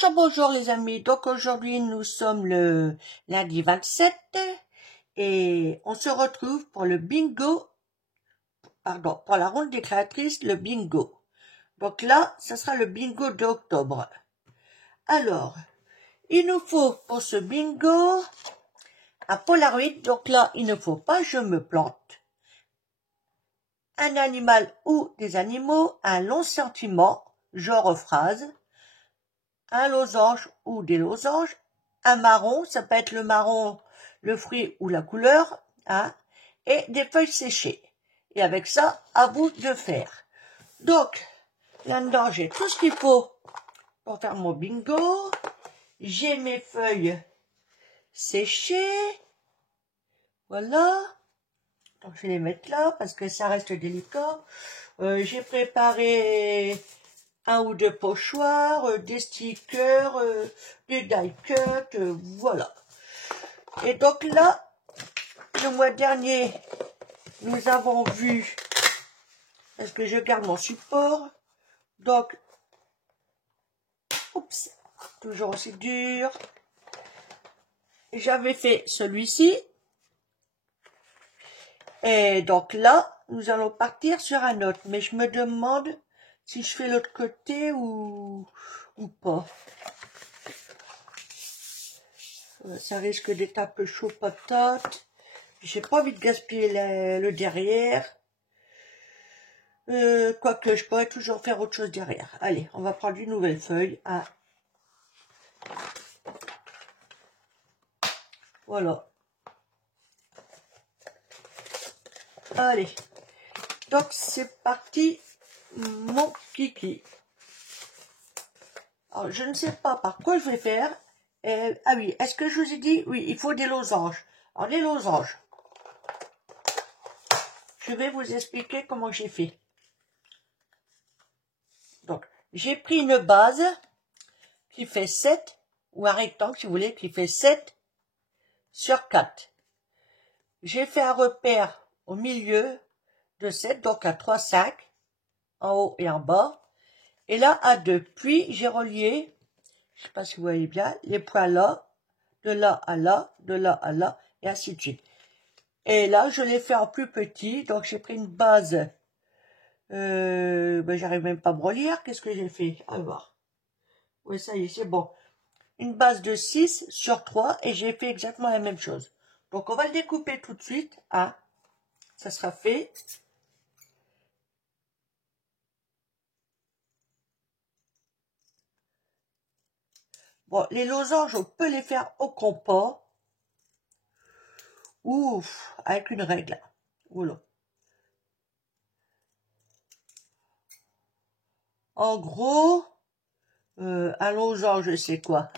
Bonjour, bonjour les amis. Donc aujourd'hui nous sommes le lundi 27 et on se retrouve pour le bingo, pardon, pour la ronde des créatrices, le bingo. Donc là, ça sera le bingo d'octobre. Alors, il nous faut pour ce bingo un Polaroid. Donc là, il ne faut pas, je me plante, un animal ou des animaux, un long sentiment, genre phrase, un losange ou des losanges, un marron, ça peut être le marron, le fruit ou la couleur, hein, et des feuilles séchées. Et avec ça, à vous de faire. Donc, là-dedans, j'ai tout ce qu'il faut pour faire mon bingo. J'ai mes feuilles séchées. Voilà. Donc, je vais les mettre là parce que ça reste délicat. J'ai préparé un ou deux pochoirs, des stickers, des die-cut, voilà. Et donc là, le mois dernier, nous avons vu, est-ce que je garde mon support? Donc, oups, toujours aussi dur. J'avais fait celui-ci. Et donc là, nous allons partir sur un autre. Mais je me demande si je fais l'autre côté ou pas. Ça risque d'être un peu chaud patate. J'ai pas envie de gaspiller le derrière. Quoique, je pourrais toujours faire autre chose derrière. Allez, on va prendre une nouvelle feuille. Ah. Voilà. Allez. Donc, c'est parti, mon kiki. Alors, je ne sais pas par quoi je vais faire. Ah oui, est-ce que je vous ai dit? Oui, il faut des losanges. Alors, les losanges. Je vais vous expliquer comment j'ai fait. Donc, j'ai pris une base qui fait 7, ou un rectangle, si vous voulez, qui fait 7 sur 4. J'ai fait un repère au milieu de 7, donc à 3, 5, en haut et en bas. Et là, à 2. Puis, j'ai relié, je ne sais pas si vous voyez bien, les points là, de là à là, de là à là, et ainsi de suite. Et là, je l'ai fait en plus petit, donc j'ai pris une base, j'arrive même pas à me relire, qu'est-ce que j'ai fait? À voir. Oui, ça y est, c'est bon. Une base de 6 sur 3, et j'ai fait exactement la même chose. Donc, on va le découper tout de suite, hein. Ça sera fait. Bon, les losanges, on peut les faire au compas, ou avec une règle. Voilà. En gros, un losange, c'est quoi?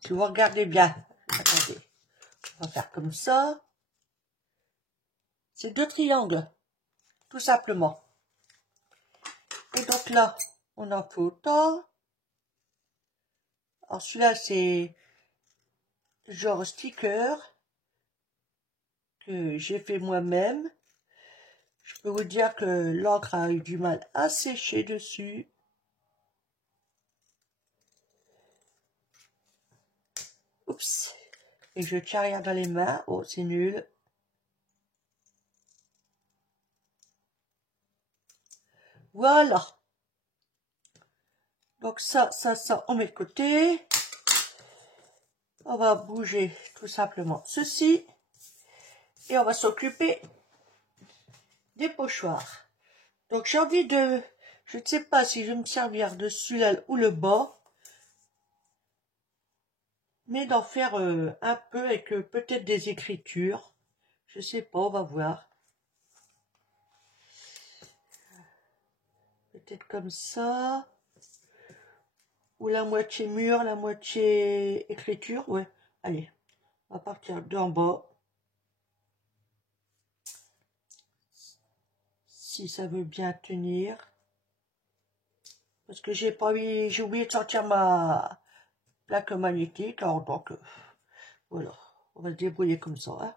Si vous regardez bien, attendez, on va faire comme ça. C'est 2 triangles, tout simplement. Et donc là, on en fait autant. Alors celui-là, c'est genre sticker que j'ai fait moi-même. Je peux vous dire que l'encre a eu du mal à sécher dessus. Oups. Et je tiens rien dans les mains. Oh, c'est nul. Voilà. Donc ça, on met de côté. On va bouger tout simplement ceci. Et on va s'occuper des pochoirs. Donc j'ai envie de... Je ne sais pas si je vais me servir de celui-là ou le bas. Mais d'en faire un peu avec peut-être des écritures. Je sais pas, on va voir. Peut-être comme ça. Ou la moitié mur, la moitié écriture. Ouais, allez. On va partir d'en bas. Si ça veut bien tenir. Parce que j'ai oublié de sortir ma plaque magnétique. Alors donc, voilà. On va se débrouiller comme ça. Hein.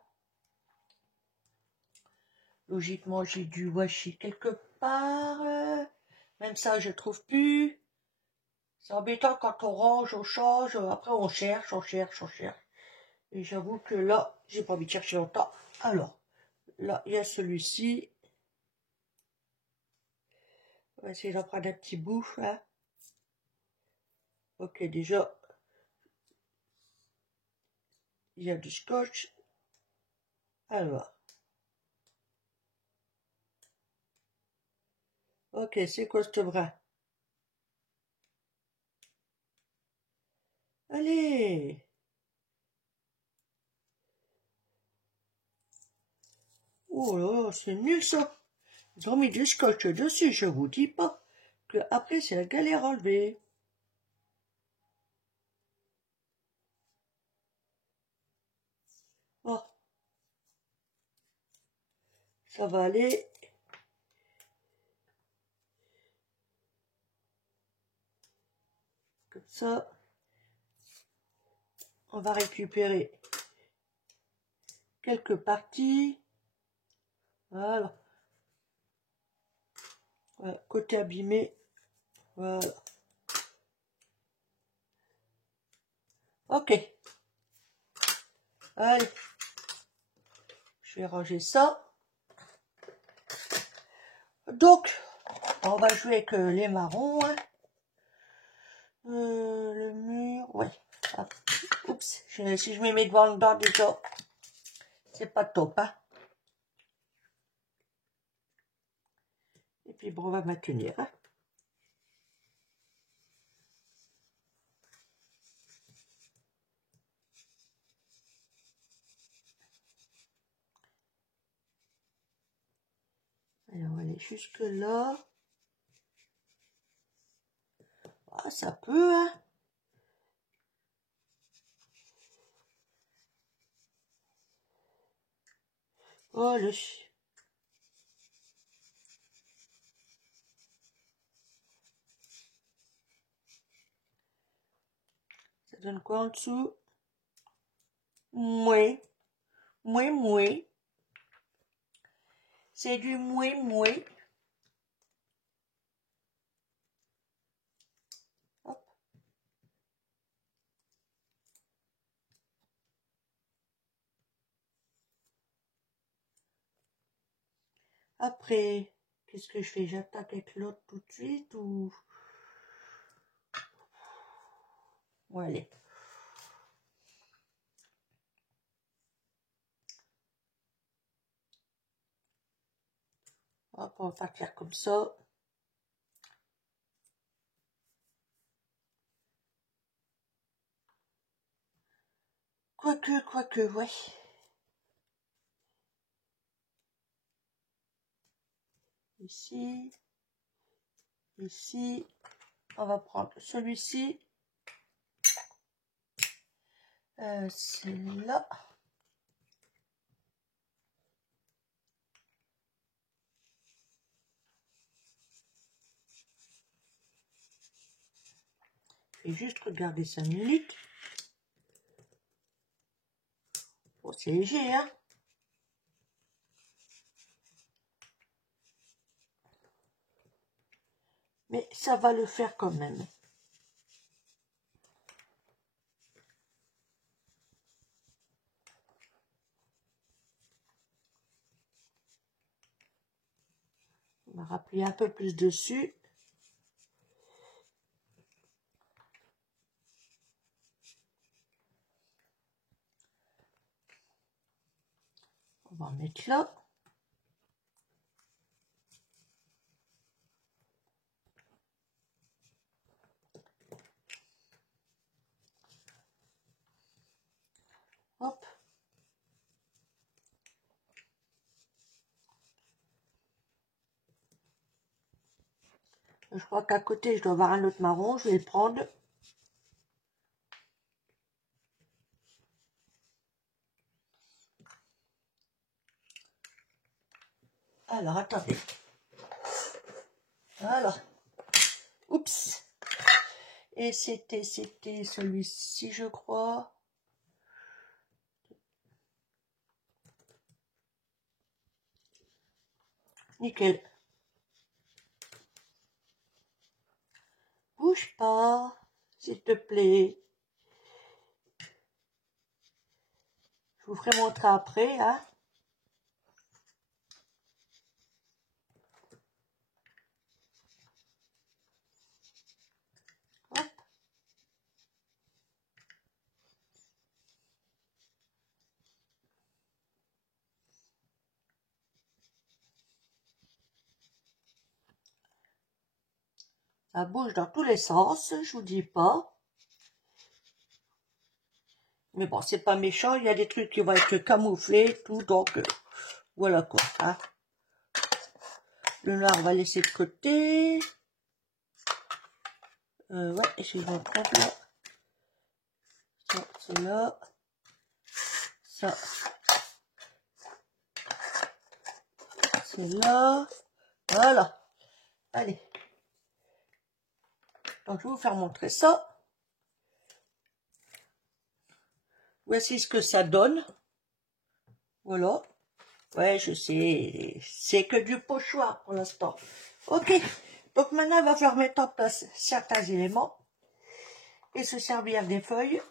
Logiquement, j'ai dû washi quelque part. Même ça, je trouve plus. C'est embêtant quand on range, on change, après on cherche, on cherche, on cherche. Et j'avoue que là, j'ai pas envie de chercher longtemps. Alors, là, il y a celui-ci. On va essayer d'en prendre un petit bout, hein. Ok, déjà, il y a du scotch. Alors. Ok, c'est quoi ce bras? Allez! Oh là, c'est nul ça! Ils ont mis du scotch dessus, je vous dis pas que après c'est la galère à enlever. Oh, ça va aller. Comme ça, on va récupérer quelques parties. Voilà. Voilà. Côté abîmé. Voilà. Ok. Allez. Je vais ranger ça. Donc, on va jouer avec les marrons. Hein. Le mur, ouais. Ah, oups, si je mets mes doigts dedans déjà, c'est pas top, hein. Et puis bon, on va maintenir. Hein. Allez, on va aller jusque là. Ah, ça peut, hein. Oh, le chien. Ça donne quoi en dessous? Mouais. Mouais, mouais. C'est du mouais, mouais. Hop. Après, qu'est-ce que je fais? J'attaque avec l'autre tout de suite ou... Ouais, allez. Hop, on va faire comme ça. Quoique, ouais. Ici. Ici. On va prendre celui-ci. C'est là. Je vais juste regarder 5 minutes. Bon, c'est léger, hein. Mais ça va le faire quand même. On va rappeler un peu plus dessus. On va en mettre là. Hop. Je crois qu'à côté, je dois avoir un autre marron. Je vais le prendre. Alors, attendez. Voilà. Oups. Et c'était celui-ci, je crois. Nickel. Bouge pas. te plaît. Je vous ferai montrer après, hein. Hop. Ça bouge dans tous les sens, je vous dis pas. Mais bon, c'est pas méchant, il y a des trucs qui vont être camouflés, tout, donc voilà quoi. Hein. Le noir, on va laisser de côté. Ouais, et je vais prendre là. Ça, c'est là. Ça, c'est là. Voilà. Allez. Donc, je vais vous faire montrer ça. Voici ce que ça donne. Voilà. Ouais, je sais. C'est que du pochoir pour l'instant. Ok. Donc, maintenant, il va falloir mettre en place certains éléments. Et se servir des feuilles.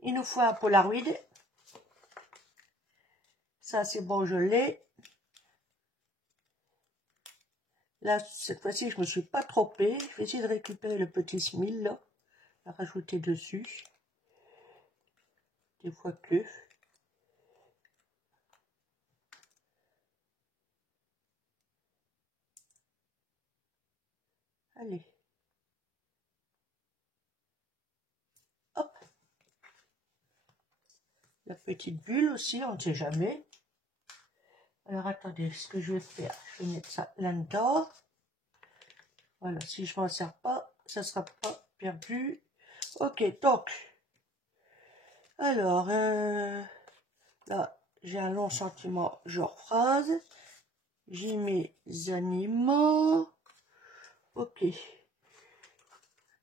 Il nous faut un Polaroid. Ça, c'est bon, je l'ai. Là, cette fois-ci, je me suis pas trompée. Je vais essayer de récupérer le petit smile, là. À rajouter dessus. Des fois que. Allez. Hop. La petite bulle aussi, on ne sait jamais. Alors, attendez, ce que je vais faire, je vais mettre ça là-dedans. Voilà, si je ne m'en sers pas, ça ne sera pas perdu. Ok, donc. Alors, là, j'ai un long sentiment, genre phrase. J'y mets animaux. Ok.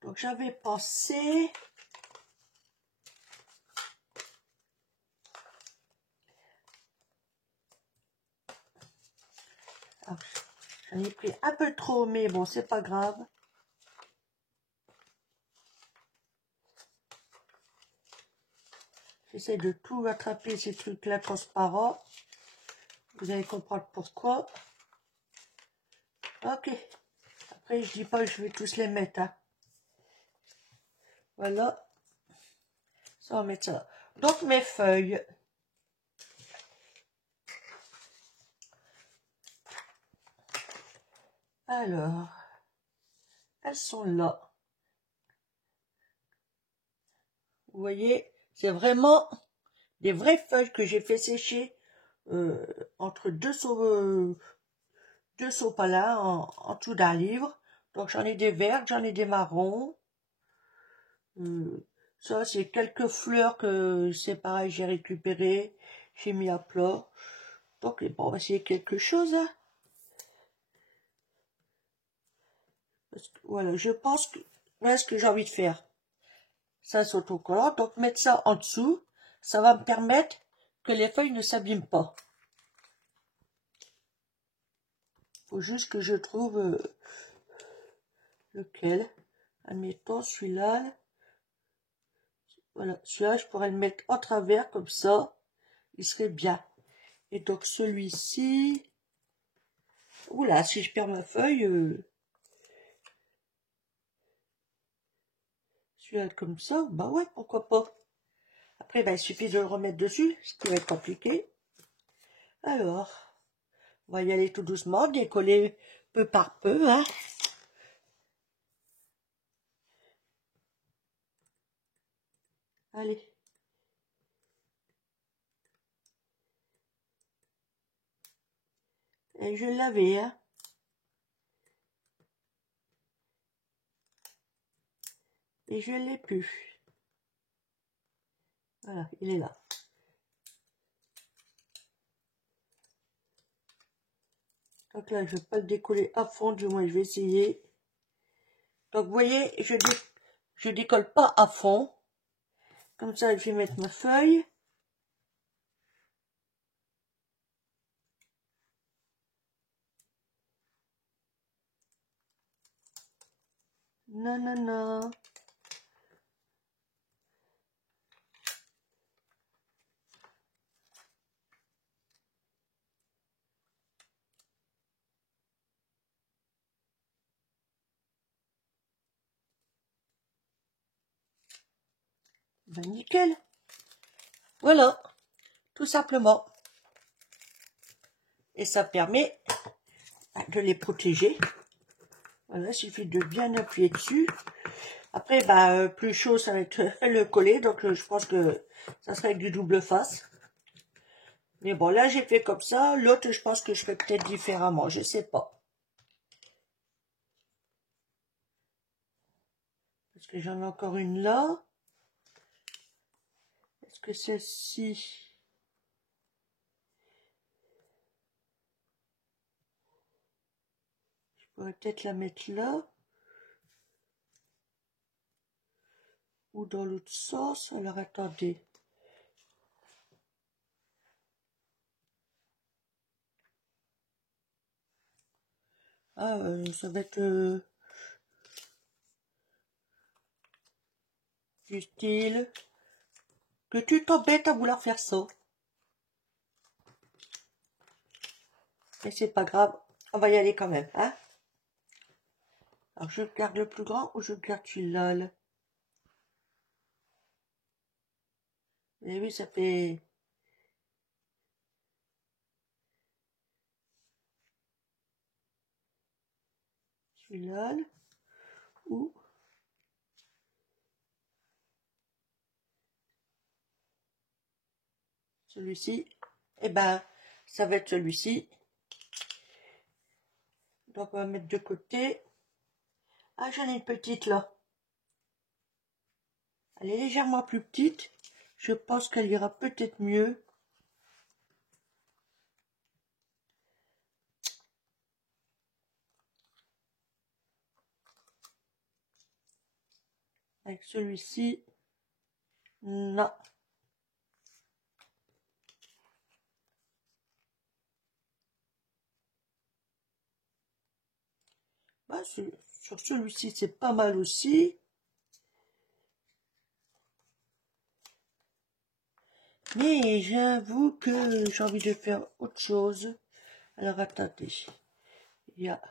Donc, j'avais pensé... J'en ai pris un peu trop, mais bon, c'est pas grave. J'essaie de tout attraper ces trucs-là transparents. Vous allez comprendre pourquoi. Ok. Après, je dis pas que je vais tous les mettre. Hein. Voilà. Ça, on va mettre ça. Donc, mes feuilles. Alors, elles sont là. Vous voyez, c'est vraiment des vraies feuilles que j'ai fait sécher entre deux sopalins en dessous d'un livre. Donc, j'en ai des vertes, j'en ai des marrons. Ça, c'est quelques fleurs que c'est pareil, j'ai récupéré, j'ai mis à plat. Donc, bon, on va essayer quelque chose. Hein. Parce que, voilà, je pense que voilà ce que j'ai envie de faire. Ça, c'est autocollant. Donc, mettre ça en dessous, ça va me permettre que les feuilles ne s'abîment pas. Faut juste que je trouve lequel. Admettons, celui-là. Voilà, celui-là, je pourrais le mettre en travers comme ça. Il serait bien. Et donc, celui-ci... Oula, si je perds ma feuille... celui-là comme ça, bah ouais, pourquoi pas. Après, bah, il suffit de le remettre dessus, ce qui va être compliqué. Alors, on va y aller tout doucement, décoller peu par peu, hein. Allez. Et je l'avais, hein. Et je l'ai plus. Voilà, il est là. Donc là, je ne vais pas le décoller à fond, du moins je vais essayer. Donc vous voyez, je décolle pas à fond. Comme ça, je vais mettre ma feuille. Non, non, non. Ben, nickel. Voilà, tout simplement. Et ça permet de les protéger. Voilà, il suffit de bien appuyer dessus. Après, bah, plus chaud, ça va être le coller. Donc, je pense que ça serait avec du double face. Mais bon, là, j'ai fait comme ça. L'autre, je pense que je ferai peut-être différemment. Je sais pas. Parce que j'en ai encore une là. Est-ce que celle-ci... Je pourrais peut-être la mettre là. Ou dans l'autre sens. Alors, attendez. Ah, ça va être du style que tu t'embêtes à vouloir faire ça. Mais c'est pas grave, on va y aller quand même, hein. Alors, je garde le plus grand ou je garde celui-là? Et oui, ça fait... Celui-là ou... Celui-ci. Eh ben, ça va être celui-ci. Donc, on va mettre de côté. Ah, j'en ai une petite là. Elle est légèrement plus petite. Je pense qu'elle ira peut-être mieux. Avec celui-ci. Non. Bah, sur celui-ci, c'est pas mal aussi. Mais j'avoue que j'ai envie de faire autre chose. Alors, attendez. Il y a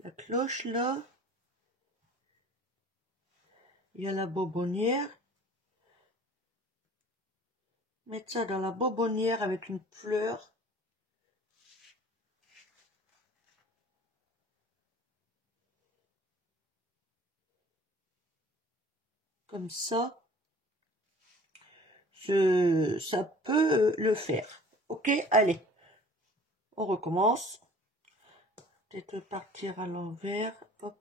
la cloche là. Il y a la bonbonnière. Mettre ça dans la bonbonnière avec une fleur. Comme ça. Ça peut le faire. Ok, allez. On recommence. Peut-être partir à l'envers. Hop.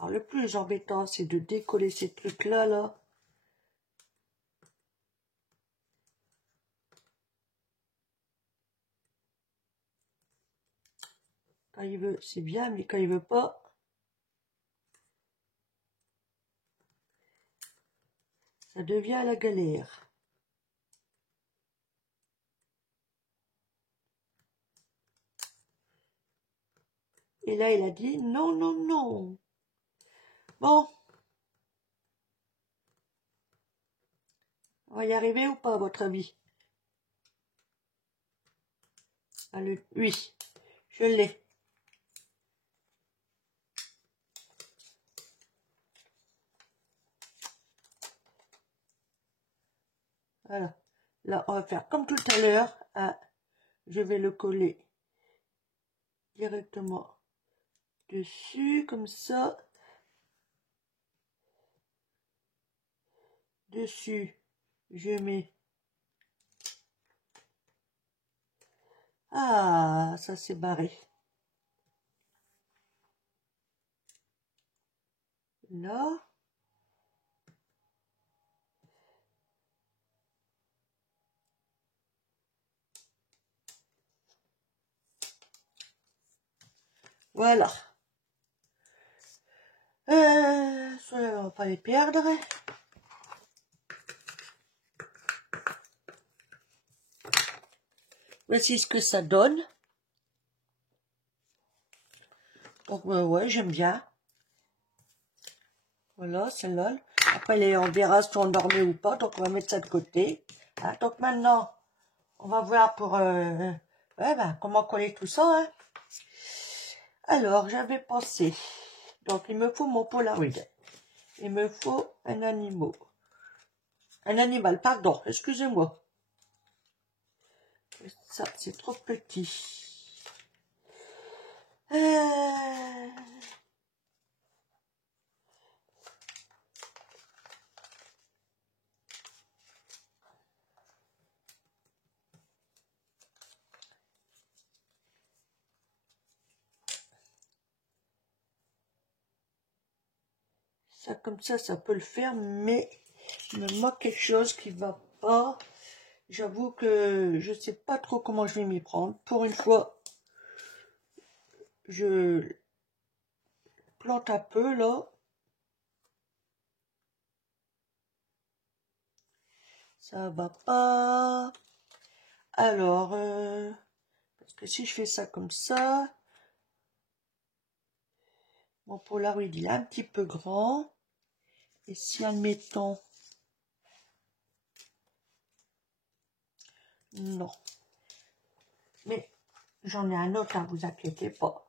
Alors, le plus embêtant, c'est de décoller ces trucs-là, là. Quand il veut, c'est bien, mais quand il veut pas, ça devient la galère. Et là, il a dit non, non, non. Bon. On va y arriver ou pas, à votre avis? Allez, oui, je l'ai. Voilà. Là, on va faire comme tout à l'heure. Hein. Je vais le coller directement dessus, comme ça. Dessus, je mets... Ah, ça s'est barré. Là. Voilà. Cela, on va pas les perdre. Voici ce que ça donne. Donc, ouais, j'aime bien. Voilà, celle-là. Après, on verra si on dormait ou pas. Donc, on va mettre ça de côté. Hein, donc, maintenant, on va voir pour ouais, ben, comment coller tout ça. Hein. Alors, j'avais pensé, donc il me faut mon Polaroid, il me faut un animal, pardon, excusez-moi. Ça, c'est trop petit. Ça, comme ça peut le faire, mais il me manque quelque chose qui va pas. J'avoue que je sais pas trop comment je vais m'y prendre. Pour une fois, je plante un peu là. Ça va pas. Alors, parce que si je fais ça comme ça, mon Polaroid il est un petit peu grand. Et si admettons, non. Mais j'en ai un autre, hein, vous inquiétez pas.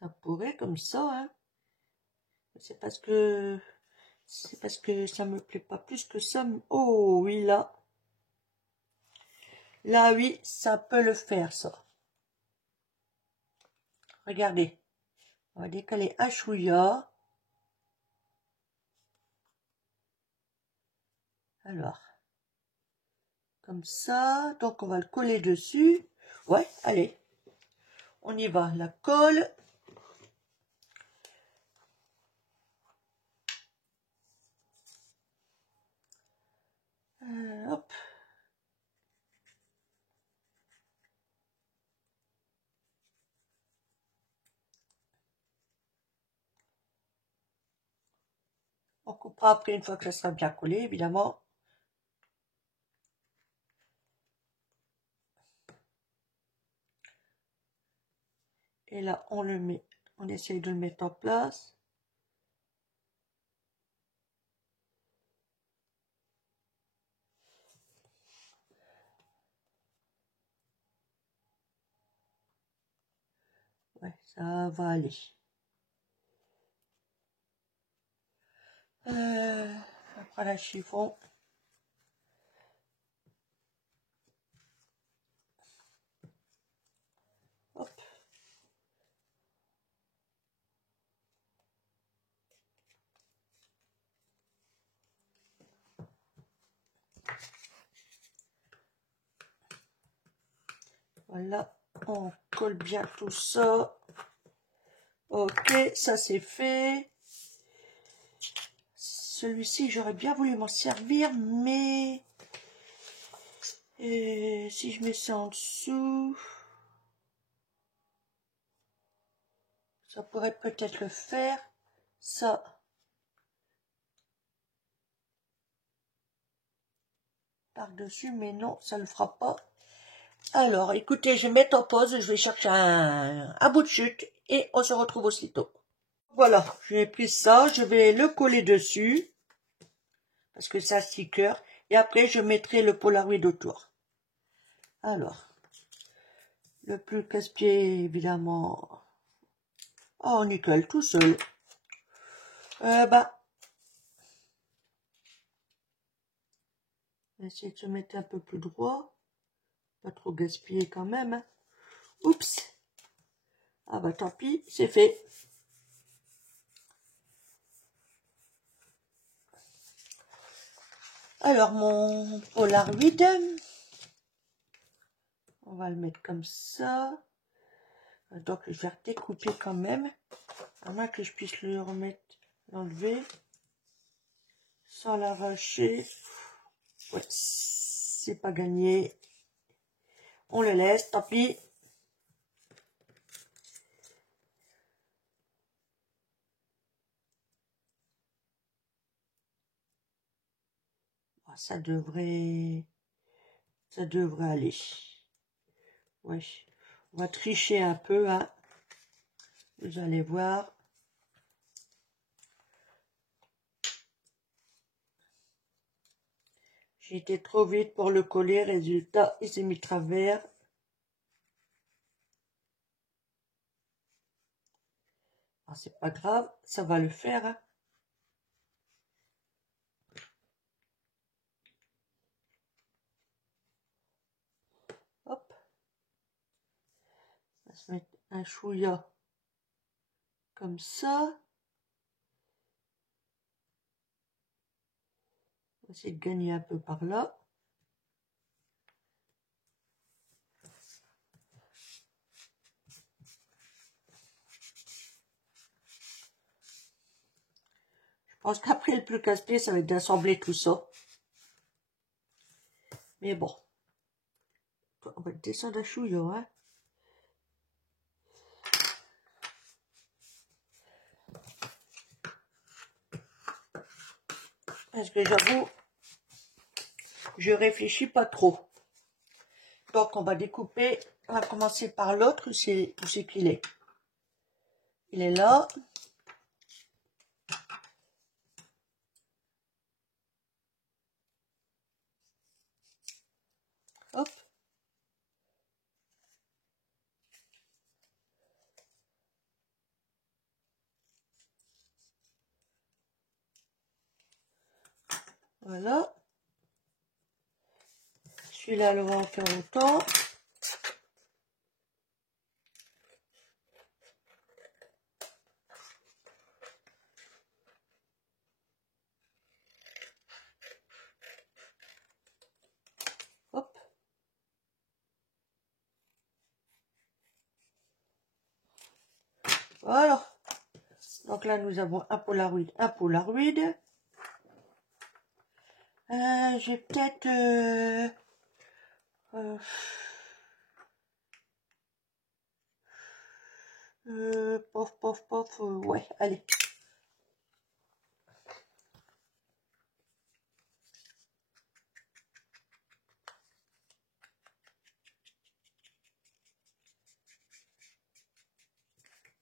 Ça pourrait comme ça, hein. C'est parce que ça me plaît pas plus que ça. Oh oui, là. Là, oui, ça peut le faire, ça. Regardez. On va décaler un chouïa. Alors. Comme ça. Donc, on va le coller dessus. Ouais, allez. On y va. La colle. Hop. On coupera après une fois que ça sera bien collé, évidemment. Et là, on le met. On essaye de le mettre en place. Ouais, ça va aller. Après la chiffon. Hop. Voilà, on colle bien tout ça. Ok, ça c'est fait. Celui-ci, j'aurais bien voulu m'en servir, mais si je mets ça en dessous, ça pourrait peut-être le faire. Ça, par-dessus, mais non, ça ne le fera pas. Alors, écoutez, je vais mettre en pause, je vais chercher un bout de chute et on se retrouve aussitôt. Voilà, j'ai pris ça, je vais le coller dessus, parce que c'est un sticker, et après je mettrai le Polaroid autour. Alors, le plus casse-pied, évidemment. Oh, nickel, tout seul. Essayer de se mettre un peu plus droit. Pas trop gaspiller quand même. Hein. Oups. Ah bah tant pis, c'est fait. Alors, mon Polaroid, on va le mettre comme ça. Donc, je vais découper quand même. À moins que je puisse le remettre, l'enlever. Sans l'arracher. Ouais, c'est pas gagné. On le laisse, tant pis. Ça devrait aller. Ouais. On va tricher un peu, hein. Vous allez voir. J'ai été trop vite pour le coller, résultat, il s'est mis travers. Ah, c'est pas grave, ça va le faire. Hein. Hop. On va se mettre un chouïa comme ça. On va essayer de gagner un peu par là. Je pense qu'après le plus casse-pied, ça va être d'assembler tout ça. Mais bon. On va descendre à chouïa, hein. Parce que j'avoue, je réfléchis pas trop. Donc on va découper, on va commencer par l'autre, où c'est qu'il est. Il est là. Hop. Voilà. Celui-là, on va en faire autant. Hop. Voilà. Donc là, nous avons un Polaroid, un Polaroid. J'ai peut-être... pof, pof, pof, ouais, allez.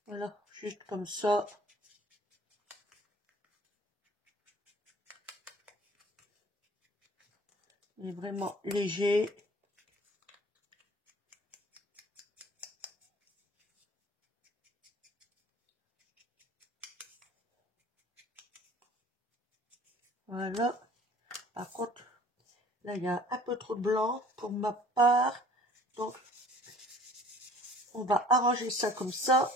Voilà, juste comme ça. Il est vraiment léger. Voilà. Par contre, là, il y a un peu trop de blanc pour ma part. Donc, on va arranger ça comme ça.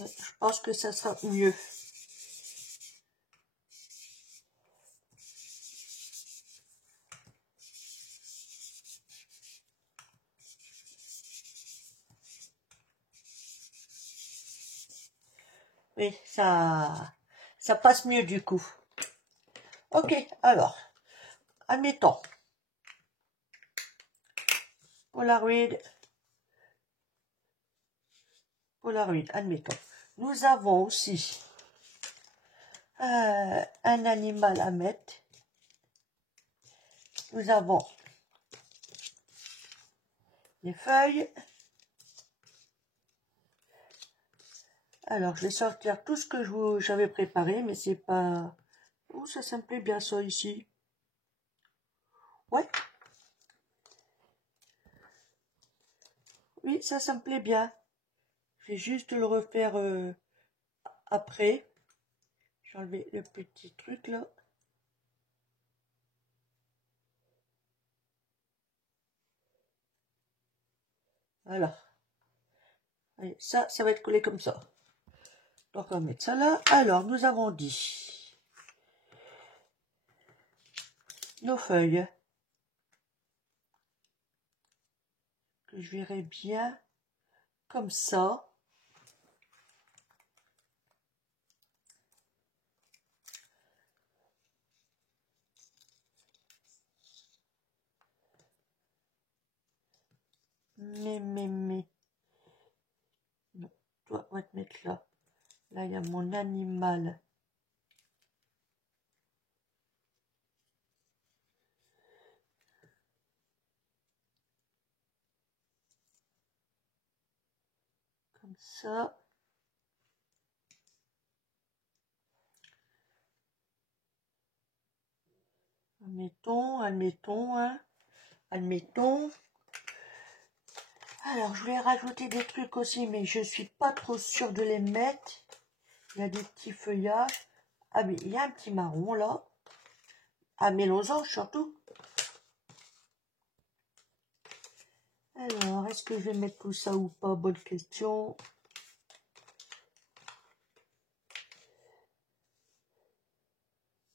Je pense que ça sera mieux. Oui, ça passe mieux du coup. Ok, alors, admettons. Polaroid, admettons. Nous avons aussi un animal à mettre. Nous avons les feuilles. Alors, je vais sortir tout ce que j'avais préparé, mais c'est pas... Oh, ça me plaît bien ça ici. Ouais. Oui, ça me plaît bien. Je vais juste le refaire après. J'ai enlevé le petit truc là. Voilà. Allez, ça va être collé comme ça. Donc on va mettre ça là. Alors, nous avons dit nos feuilles. Que je verrai bien comme ça. Mais. Non, toi, on va te mettre là. Là, il y a mon animal. comme ça. Admettons, hein. Admettons. Alors, je voulais rajouter des trucs aussi, mais je suis pas trop sûre de les mettre. Il y a des petits feuillages. Ah, mais il y a un petit marron, là. Ah, mes losanges, surtout. Alors, est-ce que je vais mettre tout ça ou pas? Bonne question.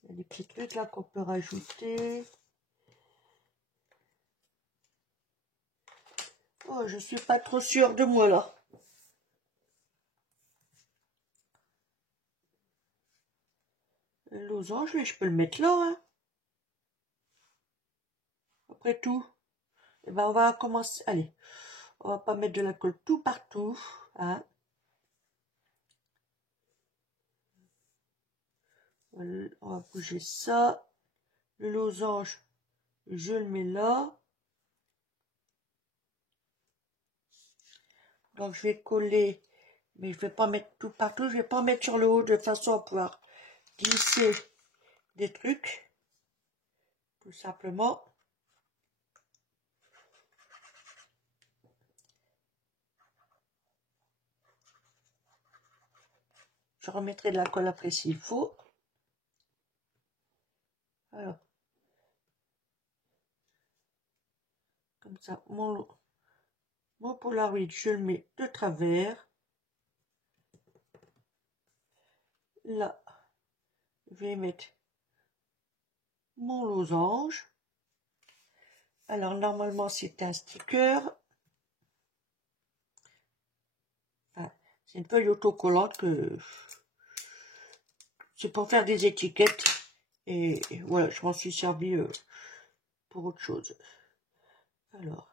Il y a des petits trucs, là, qu'on peut rajouter. Oh, je suis pas trop sûre de moi, là. Le losange, je peux le mettre là, hein. Après tout. Eh ben, on va commencer. Allez, on va pas mettre de la colle tout partout, hein. On va bouger ça. Le losange, je le mets là. Donc, je vais coller, mais je vais pas mettre tout partout. Je vais pas mettre sur le haut de façon à pouvoir glisser des trucs. Tout simplement. Je remettrai de la colle après s'il faut. Alors. Comme ça, mon Polaroid, je le mets de travers. Là, je vais mettre mon losange. Alors, normalement, c'est un sticker. Enfin, c'est une feuille autocollante que c'est pour faire des étiquettes. Et voilà, je m'en suis servi pour autre chose. Alors.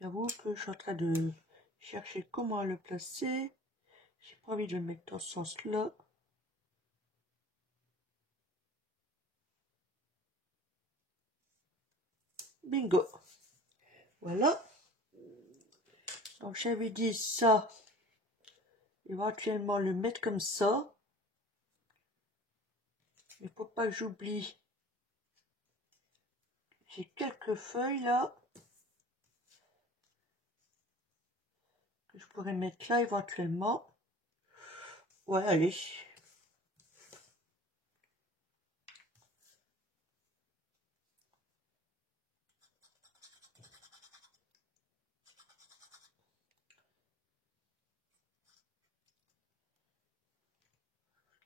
J'avoue que je suis en train de chercher comment le placer. J'ai pas envie de le mettre dans ce sens-là. Bingo. Voilà. Donc j'avais dit ça. Éventuellement le mettre comme ça. Il faut pas que j'oublie. J'ai quelques feuilles là. Que je pourrais mettre là éventuellement. Ouais, allez.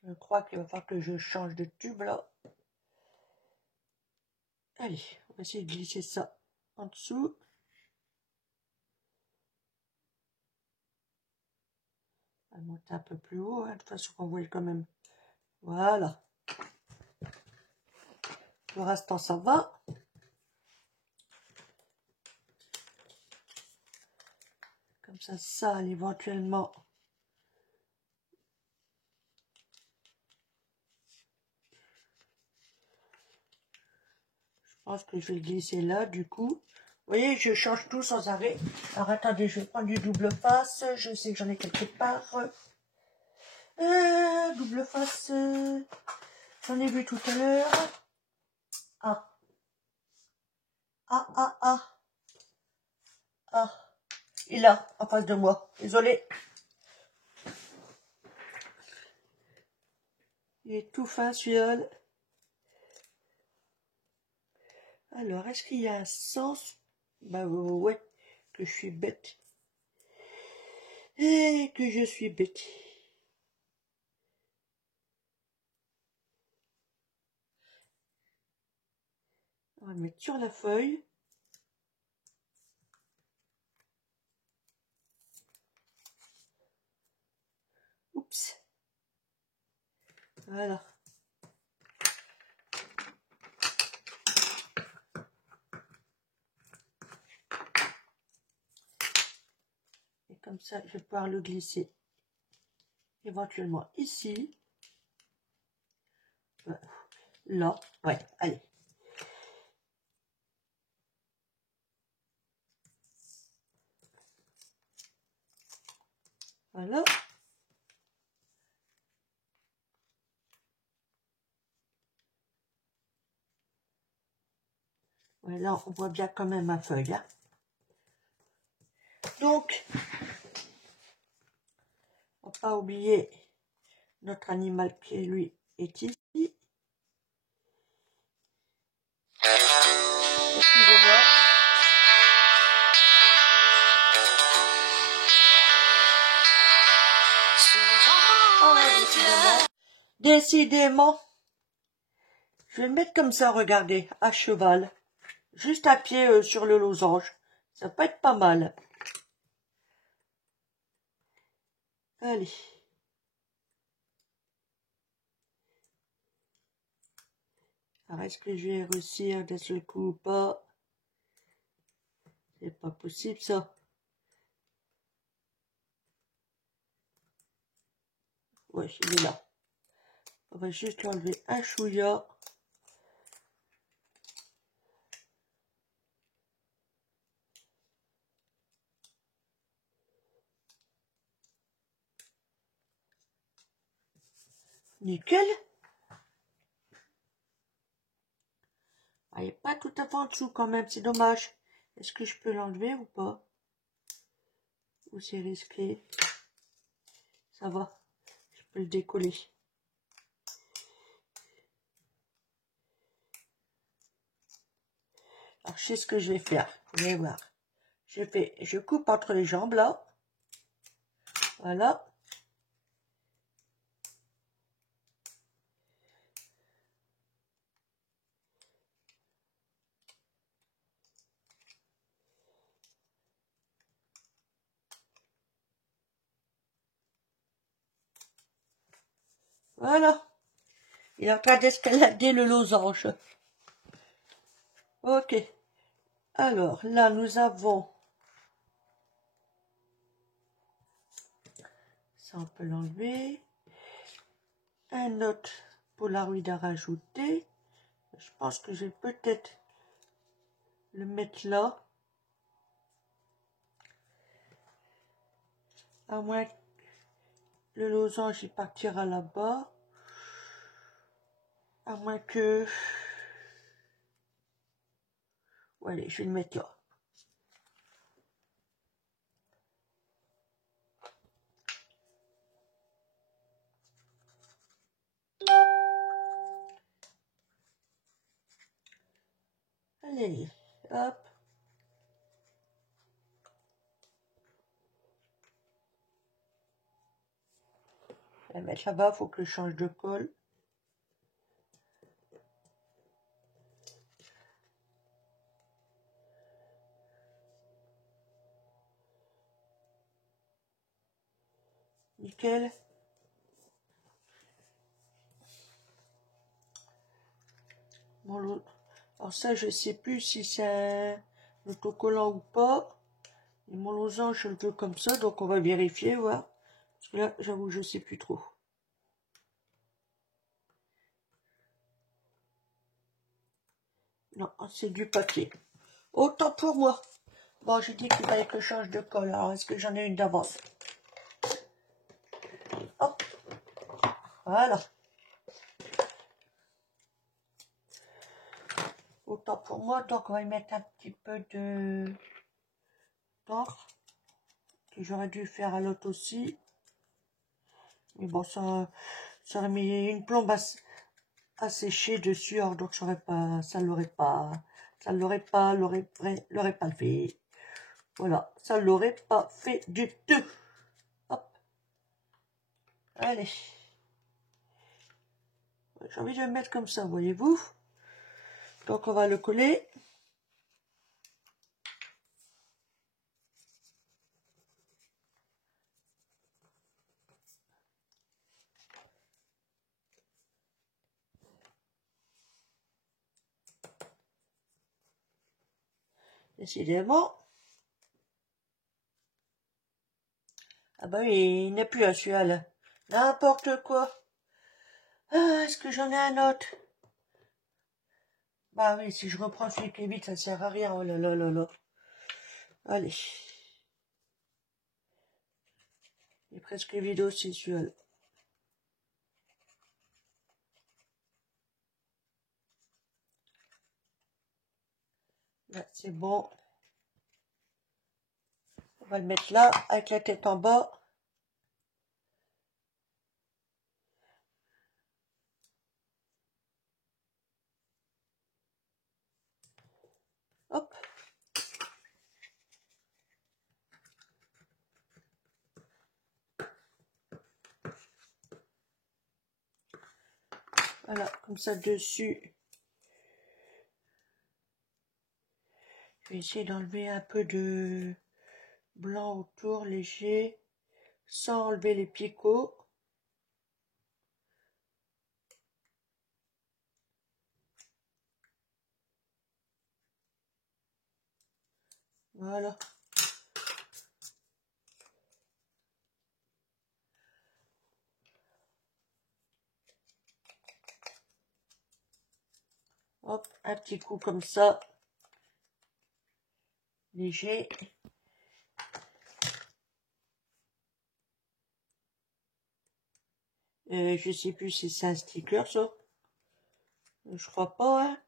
Je crois qu'il va falloir que je change de tube là. Allez, on va essayer de glisser ça en dessous. On va monter un peu plus haut, hein, de toute façon qu'on voit quand même. Voilà. Pour l'instant, ça va. Comme ça, éventuellement. Je pense que je vais le glisser là, du coup. Vous voyez, je change tout sans arrêt. Alors, attendez, je vais prendre du double face. Je sais que j'en ai quelque part. Double face. J'en ai vu tout à l'heure. Ah. Ah, ah, ah. Ah. Il est là, en face de moi. Désolé. Il est tout fin, celui-là. Alors, est-ce qu'il y a un sens? Bah ouais, que je suis bête. Et que je suis bête. On va le mettre sur la feuille. Oups. Voilà. Et comme ça, je vais pouvoir le glisser éventuellement ici. Là, ouais, allez. Voilà. Ouais, là, on voit bien quand même ma feuille. Hein. Donc, on va pas oublier notre animal qui, lui, est ici. Excusez-moi. Oh, décidément. Je vais le mettre comme ça, regardez, à cheval. Juste à pied sur le losange. Ça peut être pas mal. Allez. Alors, est-ce que je vais réussir d'un seul coup ou pas? C'est pas possible, ça. Ouais, il est là. On va juste enlever un chouïa. Nickel. Ah, il n'est pas tout à fait en dessous quand même, c'est dommage. Est-ce que je peux l'enlever ou pas? Ou c'est risqué? Ça va. Je peux le décoller. Alors, je sais ce que je vais faire. Vous allez voir. Je coupe entre les jambes, là. Voilà. Voilà. Il est en train d'escalader le losange. Ok. Alors, là, nous avons... Ça, on peut l'enlever. Un autre Polaroid à rajouter. Je pense que je vais peut-être le mettre là. À moins que le losange il partira là-bas. À moins que... Ouais, allez, je vais le mettre là. Allez, hop. Je vais le mettre là-bas, il faut que je change de colle. Nickel. Bon, alors ça, je sais plus si c'est un autocollant ou pas. Et mon losange, je le veux comme ça, donc on va vérifier, voir. Parce que là, j'avoue, je sais plus trop. Non, c'est du papier. Autant pour moi. Bon, j'ai dit qu'il fallait que je change de colle. Alors, est-ce que j'en ai une d'avance? Hop. Voilà. Autant pour moi. Donc, on va y mettre un petit peu de d'encre. Que j'aurais dû faire à l'autre aussi. Mais bon, ça aurait mis une plombe à sécher dessus. Alors, donc, ça l'aurait pas fait. Voilà, ça l'aurait pas fait du tout. Hop. Allez. J'ai envie de le mettre comme ça, voyez-vous. Donc, on va le coller. Décidément. Ah bah oui, il n'est plus à celui-là. Là. N'importe quoi. Ah, est-ce que j'en ai un autre? Bah oui, si je reprends celui qui est vide, ça sert à rien. Oh là là là là. Allez. Il est presque vide aussi celui-là. Là, c'est bon. On va le mettre là, avec la tête en bas. Hop. Voilà, comme ça dessus. Je vais essayer d'enlever un peu de blanc autour, léger, sans enlever les picots. Voilà. Hop, un petit coup comme ça. Léger. Je sais plus si c'est un sticker, ça. Je crois pas, hein.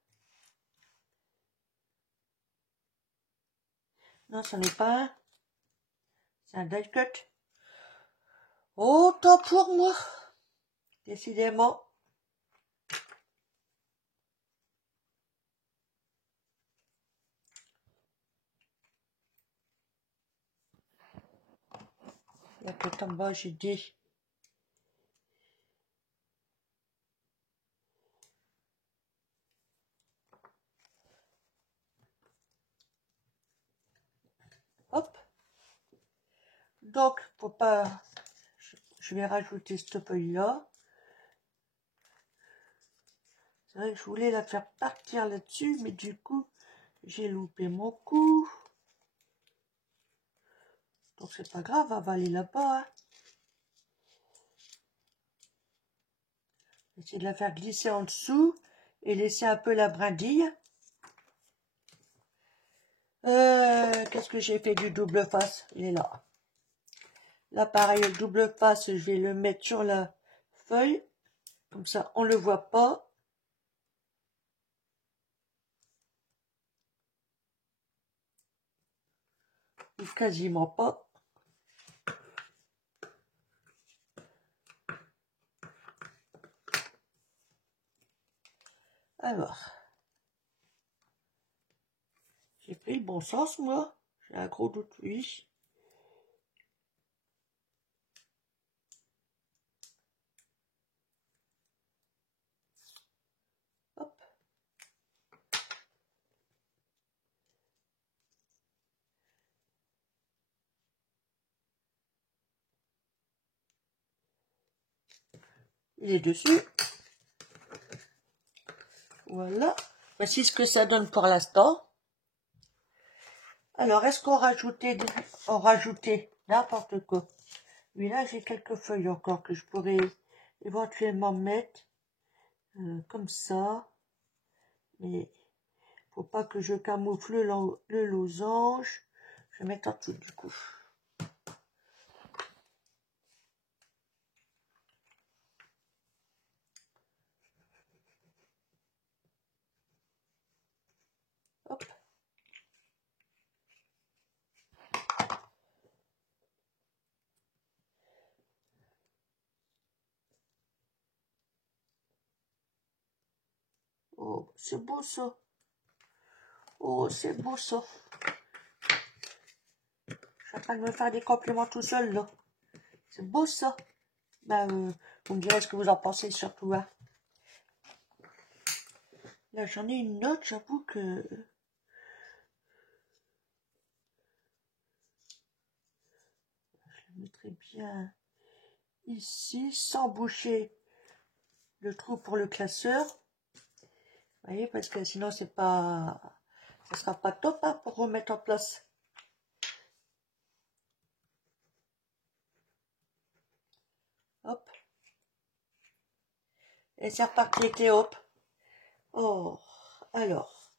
Non, ça n'est pas un. C'est un die cut. Oh, tant pour moi. Décidément. La tête en bas, j'ai dit. Hop. Donc, pour pas... Je vais rajouter cette feuille-là. C'est vrai que je voulais la faire partir là-dessus, mais du coup, j'ai loupé mon coup. Donc, c'est pas grave, elle va aller là-bas. Hein. Essayer de la faire glisser en dessous et laisser un peu la brindille. Qu'est-ce que j'ai fait du double face? Il est là. Là, pareil, le double face, je vais le mettre sur la feuille. Comme ça, on ne le voit pas. Ou quasiment pas. Alors. J'ai pris le bon sens, moi. J'ai un gros doute, oui. Hop. Il est dessus. Voilà. Voici ce que ça donne pour l'instant. Alors, est-ce qu'on rajoutait n'importe quoi? Oui, là, j'ai quelques feuilles encore que je pourrais éventuellement mettre comme ça. Mais faut pas que je camoufle le losange. Je vais mettre en dessous du coup. Hop. Oh, c'est beau ça. Oh, c'est beau ça. Je suis en train de me faire des compliments tout seul là. C'est beau ça. Ben, vous me direz ce que vous en pensez surtout. Hein. Là, j'en ai une autre, j'avoue que... Je la mettrai bien ici, sans boucher le trou pour le classeur. Vous voyez, parce que sinon, c'est pas... Ça sera pas top hein, pour remettre en place. Hop. Et c'est reparti, hop. Oh, alors.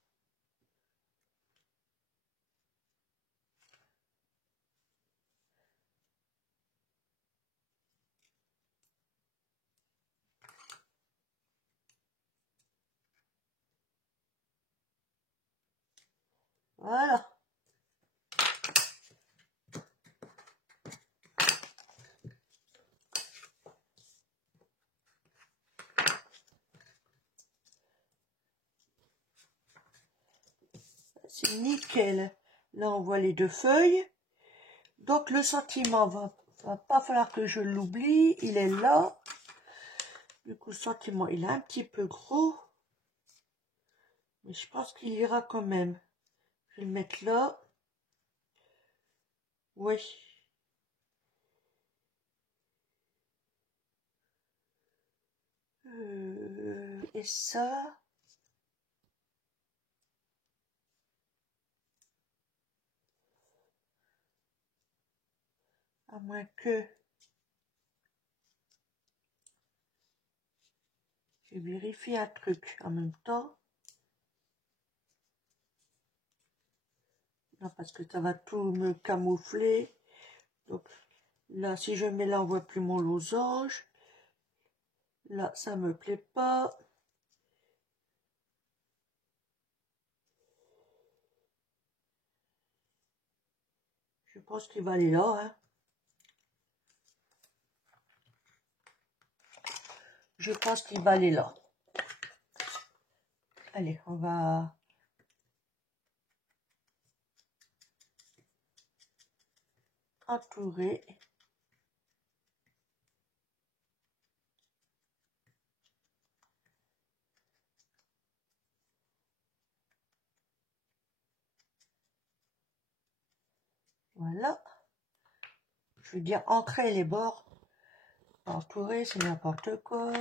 Voilà. C'est nickel. Là, on voit les deux feuilles. Donc, le sentiment va pas falloir que je l'oublie. Il est là. Du coup, le sentiment, il est un petit peu gros. Mais je pense qu'il ira quand même. Je vais le mettre là. Oui. Et ça. À moins que... Je vérifie un truc en même temps. Non, parce que ça va tout me camoufler. Donc là, si je mets là, on voit plus mon losange. Là, ça me plaît pas. Je pense qu'il va aller là, hein. Je pense qu'il va aller là. Allez, on va... entourer. Voilà. Je veux dire ancrer les bords. Entourer, c'est n'importe quoi.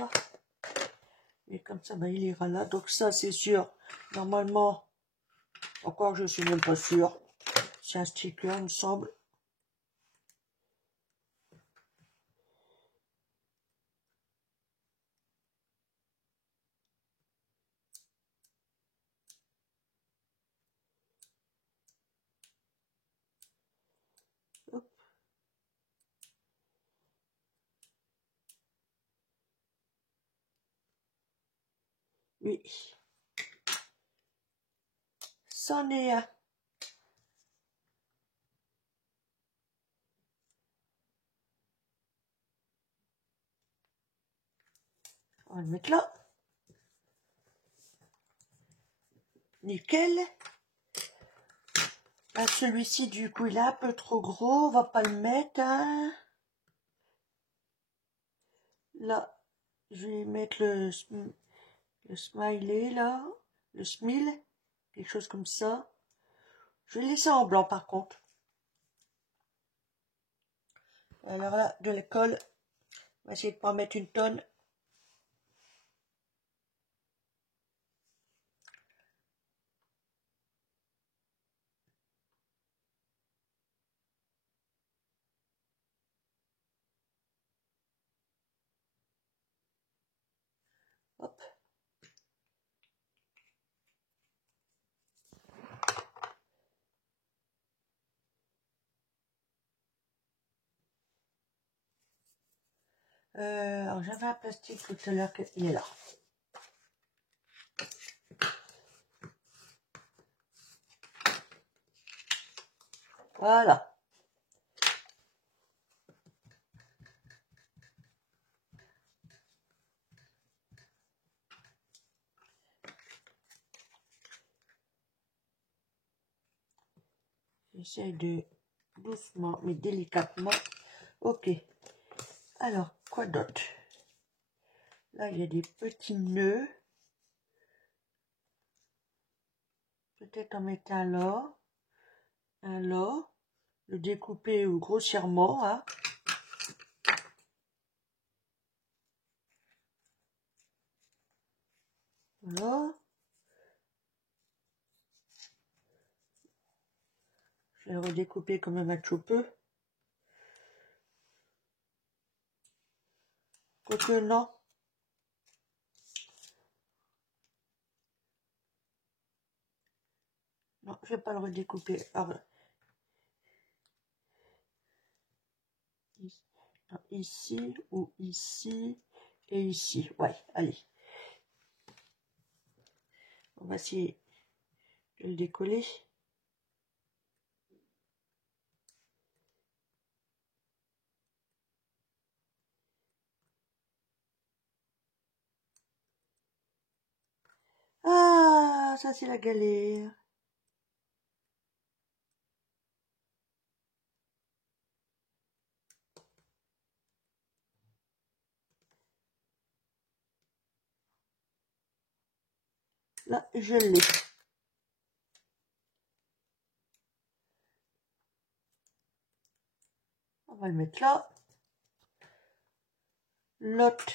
Et comme ça, ben, il ira là. Donc ça, c'est sûr. Normalement, encore je suis même pas sûr. C'est un sticker, il me semble. Hop. Oui. C'en est un. On va le mettre là. Nickel. Ah, celui-ci, du coup, il est un peu trop gros. On va pas le mettre, hein. Là, je vais mettre le smiley, là. Le smile. Quelque chose comme ça. Je vais laisser en blanc, par contre. Alors là, de l'école, on va essayer de pas en mettre une tonne. Hop. Alors j'avais un plastique tout à l'heure, il est là. Voilà. J'essaie de doucement mais délicatement. Ok. Alors, quoi d'autre? Là, il y a des petits nœuds. Peut-être en mettre un là. Un là. Le découper grossièrement, hein. Voilà. Je vais le redécouper quand même un tout peu. Quoique non. Non, je vais pas le redécouper. Alors, ici ou ici et ici. Ouais, allez. On va essayer de le décoller. ça c'est la galère. Là, je l'ai. On va le mettre là. L'autre.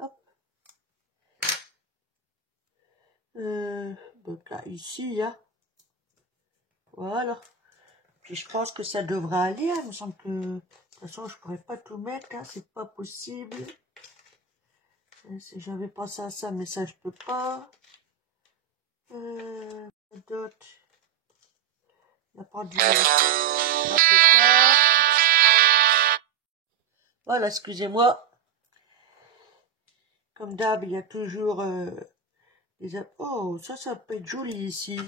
Hop. Donc là, ici, hein. Voilà. Puis je pense que ça devra aller. Hein. Il me semble que de toute façon, je pourrais pas tout mettre. Hein. C'est pas possible. Si j'avais pensé à ça, mais ça, je peux pas. D'autres. La pendule. Voilà, excusez-moi. Comme d'hab, il y a toujours des... Oh, ça peut être joli ici.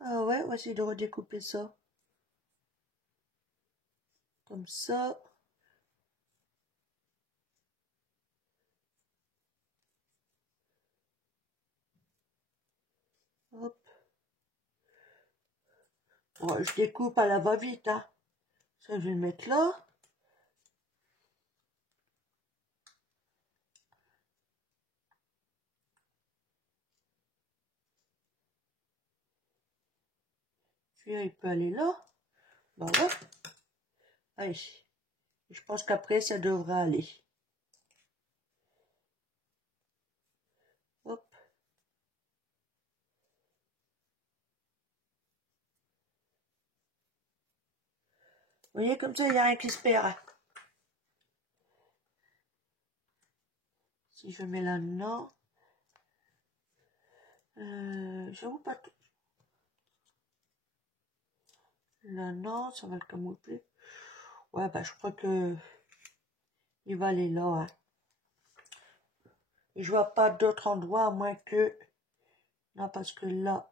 Ah ouais, on va essayer de redécouper ça. Comme ça. Hop. Bon, je découpe à la va-vite, hein. Ça, je vais le mettre là. Celui-là, il peut aller là. Bah ouais. Allez. Je pense qu'après, ça devrait aller. Hop. Vous voyez, comme ça, il n'y a rien qui se perd. Hein. Si je mets là-dedans. J'avoue pas tout. Là, non, ça va le camoufler. Ouais, bah, je crois que il va aller là. Hein. Et je vois pas d'autre endroit à moins que... Non, parce que là...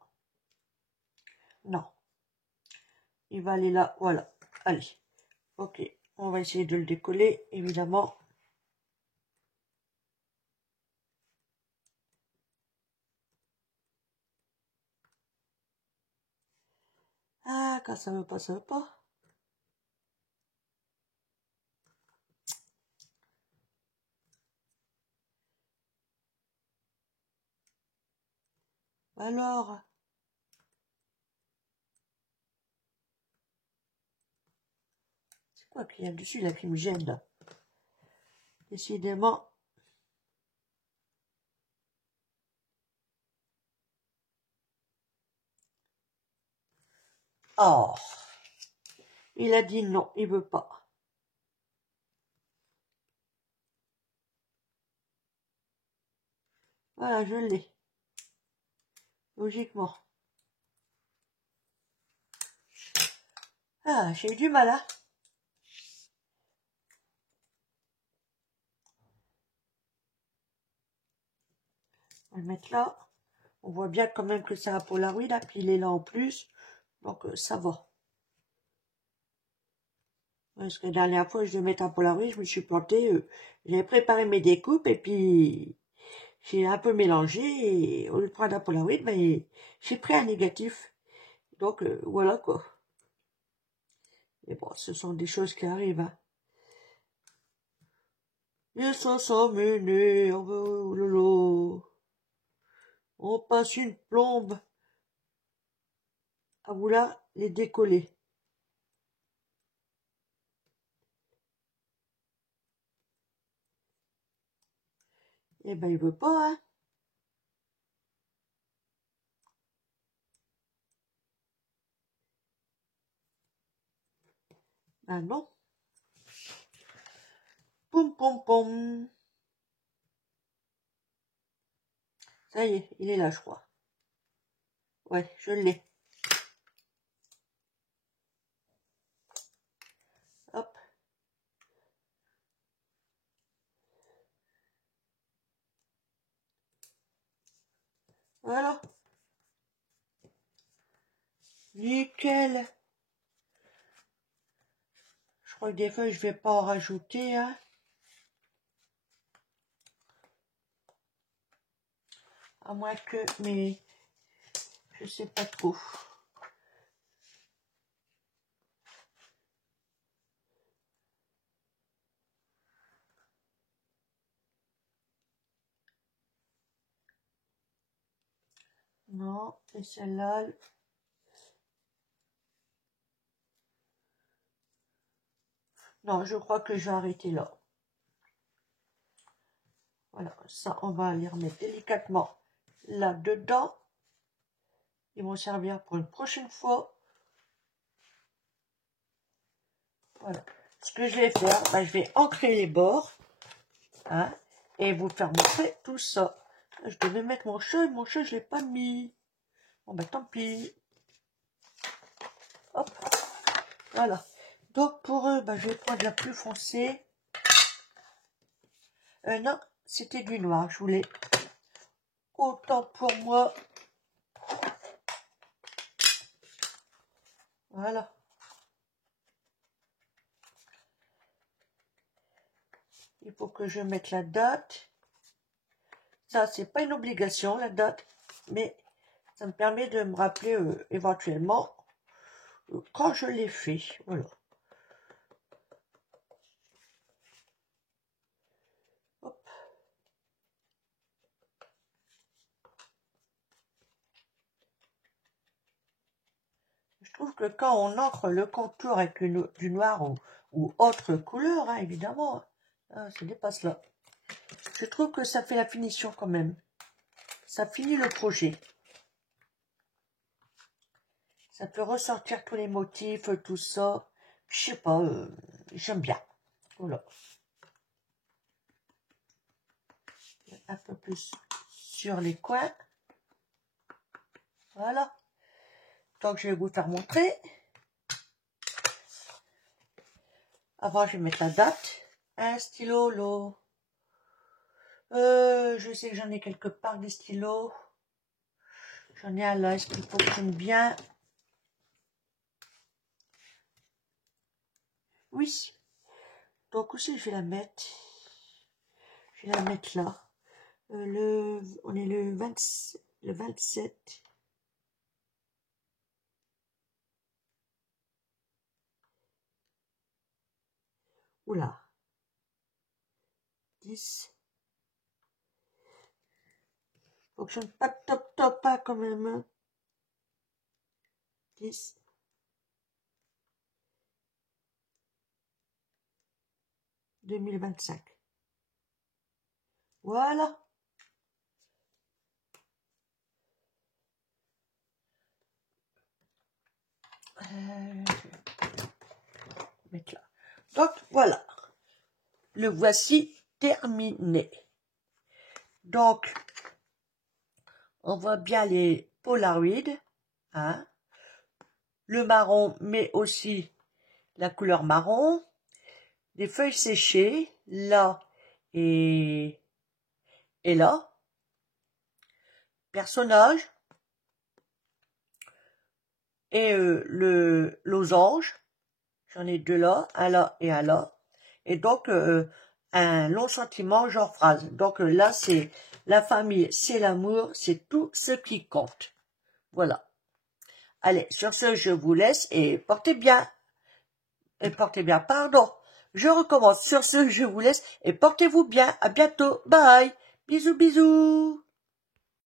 Non. Il va aller là. Voilà. Allez. Ok. On va essayer de le décoller, évidemment. Ah, quand ça veut pas, ça veut pas. Alors... C'est quoi qu'il y a dessus, là, qui me gêne, là? Décidément... Oh, il a dit non, il veut pas. Voilà, je l'ai. Logiquement. Ah, j'ai eu du mal, hein. On va le mettre là. On voit bien quand même que c'est un Polaroid, là, puis il est là en plus. Donc, ça va. Parce que la dernière fois, je devais mettre un Polaroid, je me suis plantée. J'avais préparé mes découpes, et puis... J'ai un peu mélangé, et au lieu de prendre un Polaroid, ben, j'ai pris un négatif. Donc, voilà, quoi. Mais bon, ce sont des choses qui arrivent, hein. Ils s'en sont menés, oh lolo. On passe une plombe à vouloir les décoller. Eh ben, il veut pas, hein. Ah non. Poum, poum, poum. Ça y est, il est là, je crois. Ouais, je l'ai. Hop. Voilà. Nickel. Je crois que des fois, je vais pas en rajouter, hein. À moins que, mais je sais pas trop. Non, et celle-là. Non, je crois que je vais arrêter là. Voilà, ça, on va les remettre délicatement là-dedans. Ils vont servir pour une prochaine fois. Voilà. Ce que je vais faire, ben, je vais ancrer les bords. Hein, et vous faire montrer tout ça. Je devais mettre mon chat je ne l'ai pas mis. Bon, ben tant pis. Hop, voilà. Donc pour eux, ben, je vais prendre la plus foncée. Non, c'était du noir, je voulais. Autant pour moi. Voilà. Il faut que je mette la date. Ça, c'est pas une obligation, la date. Mais ça me permet de me rappeler éventuellement quand je l'ai fait. Voilà. Hop. Je trouve que quand on encre le contour avec du noir ou autre couleur, hein, évidemment, hein, ça dépasse là. Je trouve que ça fait la finition quand même. Ça finit le projet. Ça peut ressortir tous les motifs, tout ça. Je sais pas, j'aime bien. Voilà. Un peu plus sur les coins. Voilà. Donc je vais vous faire montrer. Avant, je vais mettre la date. Un stylo, l'eau. Je sais que j'en ai quelque part des stylos. J'en ai un là, est-ce qu'il fonctionne bien? Oui. Donc aussi, je vais la mettre. Je vais la mettre là. On est le 27. Oula. 10. Fonctionne pas top, pas quand même. Hein. 10. 2025. Voilà. Mettre là. Donc voilà. Le voici terminé. Donc, on voit bien les Polaroid. Hein. Le marron, mais aussi la couleur marron. Des feuilles séchées, là et là. Personnage. Et le losange. J'en ai deux là, un là et un là. Et donc, un long sentiment, genre phrase. Donc là, c'est la famille, c'est l'amour, c'est tout ce qui compte. Voilà. Allez, sur ce, je vous laisse et portez bien. Pardon. Je recommence. Sur ce, je vous laisse et portez-vous bien. À bientôt. Bye. Bisous, bisous.